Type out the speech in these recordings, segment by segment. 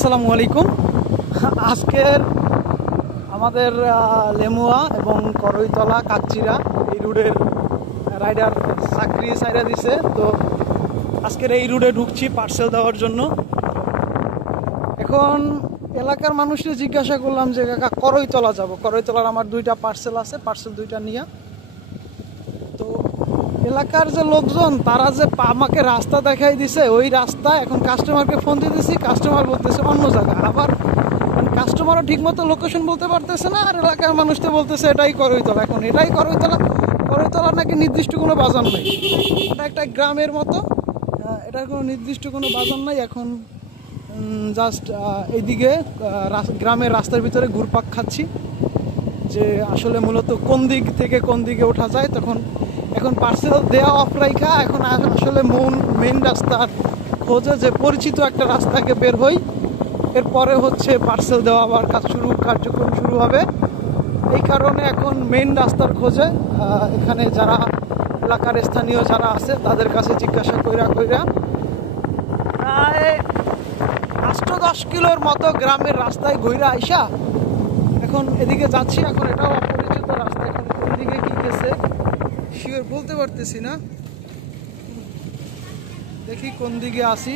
আসসালামু আলাইকুম। আজকের আমাদের লেমুয়া এবং করইতলা কাকচিরা এই রুটের রাইডার চাকরি সাইরা দিছে। তো আজকের এই রুটে ঢুকছি পার্সেল দেওয়ার জন্য। এখন এলাকার মানুষকে জিজ্ঞাসা করলাম যে কাকা করইতলা যাব, করইতলার আমার দুইটা পার্সেল আছে, পার্সেল দুইটা নিয়ে। তো এলাকার যে লোকজন তারা যে আমাকে রাস্তা দেখাই দিছে, ওই রাস্তা এখন কাস্টমারকে ফোন দিয়ে দিছি, কাস্টমার বলতেছে অন্য জায়গা। আবার কাস্টমারও ঠিক মতো লোকেশন বলতে পারতেছে না, আর এলাকার মানুষ তো বলতেছে এটাই করইতলা। এখন এটাই করইতলা, করইতলা নাকি নির্দিষ্ট কোনো বাজার নাই, এটা একটা গ্রামের মতো, এটার কোনো নির্দিষ্ট কোনো বাজার নাই। এখন জাস্ট এইদিকে গ্রামের রাস্তার ভিতরে ঘুরপাক খাচ্ছি যে আসলে মূলত কোন দিক থেকে কোন দিকে ওঠা যায়। তখন এখন পার্সেল দেওয়া অফ রাইখা এখন আসলে মেন রাস্তার খোঁজে, যে পরিচিত একটা রাস্তাকে বের হই, এরপরে হচ্ছে পার্সেল দেওয়া আবার কার্যক্রম শুরু হবে। এই কারণে এখন মেন রাস্তার খোঁজে এখানে যারা এলাকার স্থানীয় যারা আছে তাদের কাছে জিজ্ঞাসা কইরা প্রায় 8-10 কিলোর মতো গ্রামের রাস্তায় ঘুরে আইসা এখন এদিকে যাচ্ছি। এখন এটাও অপরিচিত রাস্তা, এখন কোন দিকে কি গেছে শিওর বলতে পারতেছি না, দেখি কোন দিকে আসি।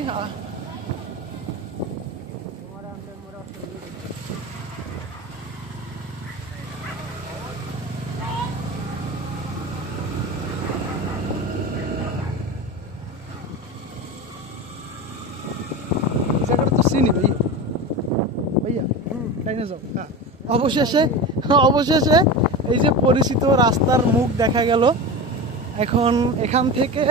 জায়গাটা তো চিনি ভাইয়া, ভাইয়া লাইনে যাও। হ্যাঁ, অবশেষে এই যে পরিচিত রাস্তার মুখ দেখা গেল। এখন এখান থেকে